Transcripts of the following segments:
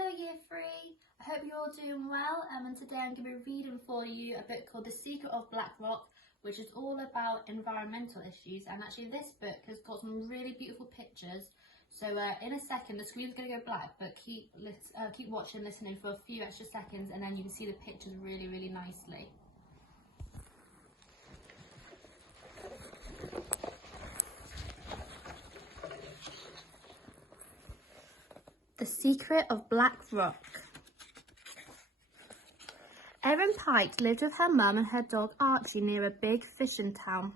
Hello Year 3, I hope you're all doing well and today I'm going to be reading for you a book called The Secret of Black Rock, which is all about environmental issues, and actually this book has got some really beautiful pictures. So in a second the screen's going to go black, but keep watching, listening for a few extra seconds and then you can see the pictures really nicely. The Secret of Black Rock. Erin Pike lived with her mum and her dog Archie near a big fishing town.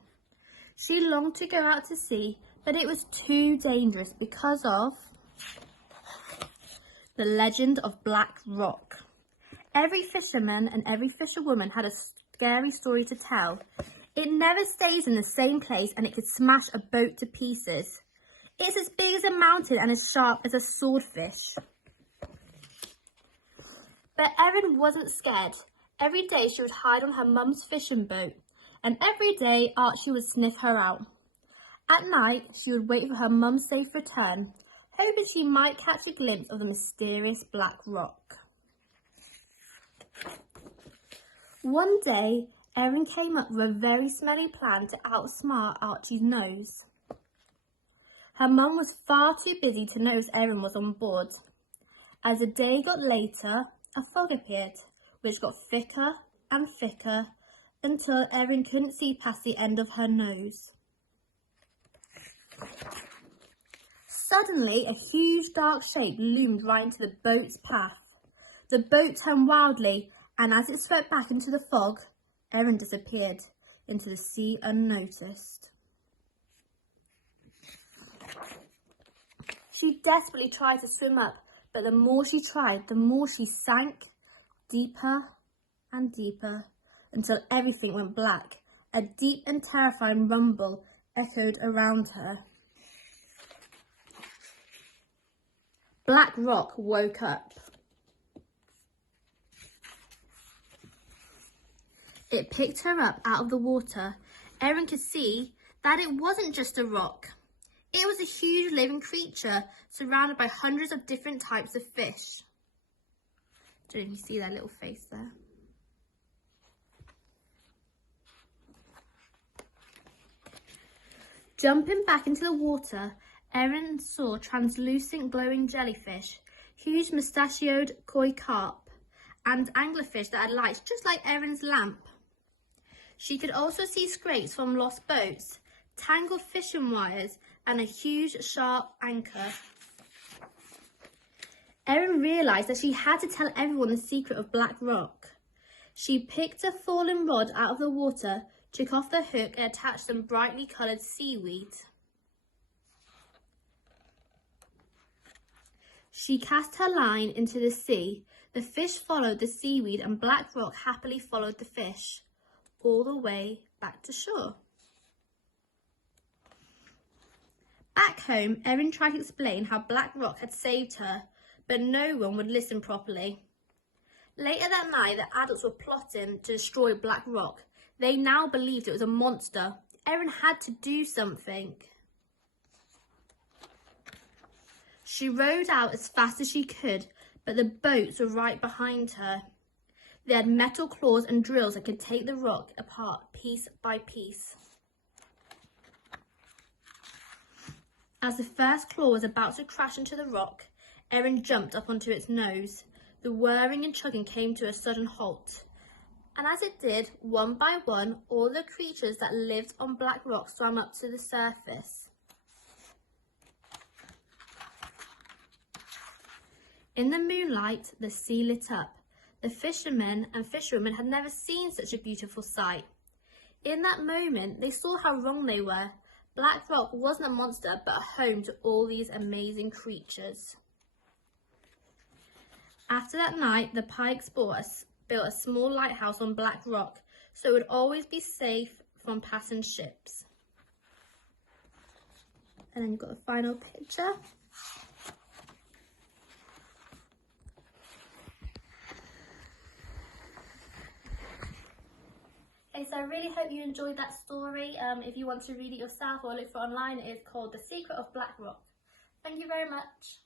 She longed to go out to sea, but it was too dangerous because of the legend of Black Rock. Every fisherman and every fisherwoman had a scary story to tell. It never stays in the same place and it could smash a boat to pieces. It's as big as a mountain and as sharp as a swordfish. But Erin wasn't scared. Every day she would hide on her mum's fishing boat, and every day Archie would sniff her out. At night, she would wait for her mum's safe return, hoping she might catch a glimpse of the mysterious Black Rock. One day, Erin came up with a very smelly plan to outsmart Archie's nose. Her mum was far too busy to notice Erin was on board. As the day got later, a fog appeared, which got thicker and thicker until Erin couldn't see past the end of her nose. Suddenly, a huge dark shape loomed right into the boat's path. The boat turned wildly, and as it swept back into the fog, Erin disappeared into the sea unnoticed. She desperately tried to swim up, but the more she tried, the more she sank deeper and deeper until everything went black. A deep and terrifying rumble echoed around her. Black Rock woke up. It picked her up out of the water. Erin could see that it wasn't just a rock. It was a huge living creature surrounded by hundreds of different types of fish. Don't know if you see that little face there. Jumping back into the water, Erin saw translucent glowing jellyfish, huge mustachioed koi carp, and anglerfish that had lights just like Erin's lamp. She could also see scrapes from lost boats, tangled fishing wires, and a huge sharp anchor. Erin realised that she had to tell everyone the secret of Black Rock. She picked a fallen rod out of the water, took off the hook and attached some brightly coloured seaweed. She cast her line into the sea. The fish followed the seaweed and Black Rock happily followed the fish, all the way back to shore. Back home, Erin tried to explain how Black Rock had saved her, but no one would listen properly. Later that night, the adults were plotting to destroy Black Rock. They now believed it was a monster. Erin had to do something. She rowed out as fast as she could, but the boats were right behind her. They had metal claws and drills that could take the rock apart piece by piece. As the first claw was about to crash into the rock, Erin jumped up onto its nose. The whirring and chugging came to a sudden halt. And as it did, one by one, all the creatures that lived on Black Rock swam up to the surface. In the moonlight, the sea lit up. The fishermen and fisherwomen had never seen such a beautiful sight. In that moment, they saw how wrong they were. Black Rock wasn't a monster, but a home to all these amazing creatures. After that night, the Pikes built a small lighthouse on Black Rock, so it would always be safe from passing ships. And then you've got the final picture. Okay, so I really hope you enjoyed that story. If you want to read it yourself or look for it online, it is called The Secret of Black Rock. Thank you very much.